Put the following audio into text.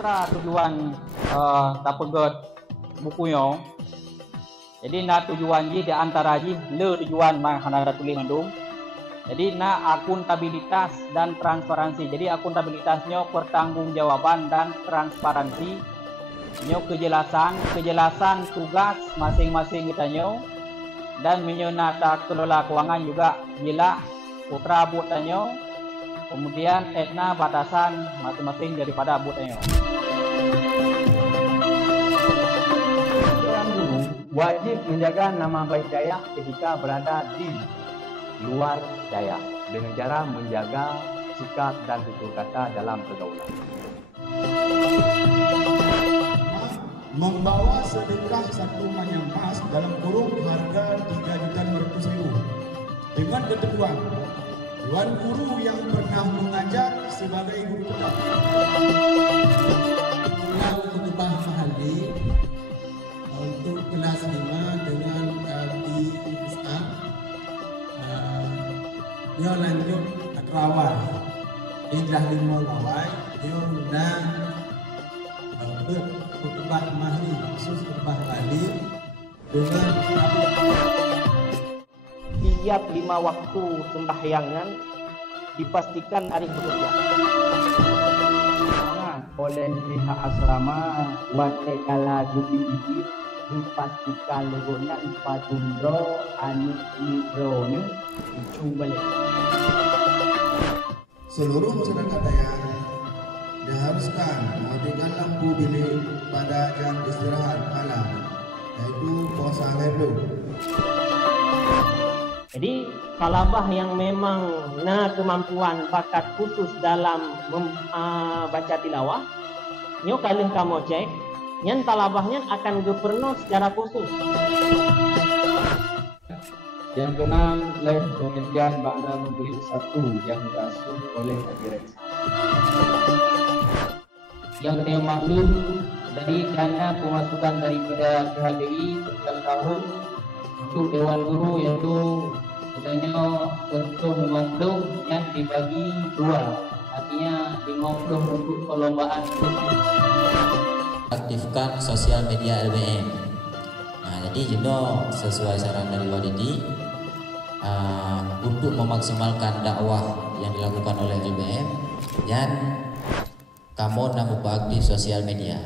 putra tujuan tapegot bukunya. Jadi na tujuan ji di antara ji le tujuan mah hanara tulis mandung. Jadi na akuntabilitas dan transparansi. Jadi akuntabilitasnya pertanggungjawaban dan transparansi. Nyo kejelasan tugas masing-masing kita nyo, dan menyonata kelola keuangan juga jelas putra butanyo, kemudian etna batasan masing-masing daripada butanyo. Seorang guru wajib menjaga nama baik Dayak ketika berada di luar Dayak dengan cara menjaga sikap dan tutur kata dalam pergaulan. Membawa sedekah satu manyang emas dalam kurung harga 3.200.000 dengan ketentuan Tuan guru yang pernah mengajar sebagai guru tetap. Pulau Kutubah Mahalli untuk kelas 5 dengan PSA dia lanjut Rawai. Di kelas 5 Rawai dia undang Kutubah Mahalli khusus Kutubah Bali dengan tiap 5 waktu sembahyangan dipastikan hari bekerja. Oleh pihak asrama waktu kala gubi ini dipastikan legonya Patundro anu Nidrone dicung balik. Seluruh masyarakat Dayak diharuskan mematikan lampu bilik pada jam istirahat malam, yaitu puasa leblum. Jadi talabah yang memang na kemampuan bakat khusus dalam baca tilawah, nyo kaleng kamu cek, nyan talabahnya akan geperno secara khusus. Yang keenam, les pengajian Ba'da Majelis 1 yang diasuh oleh direksi. Yang ketiga maklum dari dana pemasukan daripada PHBI setiap tahun untuk Dewan Guru, yaitu sebenarnya untuk 50 yang dibagi 2, artinya 50 untuk perlombaan. Aktifkan sosial media LBM. Nah, jadi Juno sesuai saran dari Wadidi untuk memaksimalkan dakwah yang dilakukan oleh LBM, dan kamu nak aktif sosial media.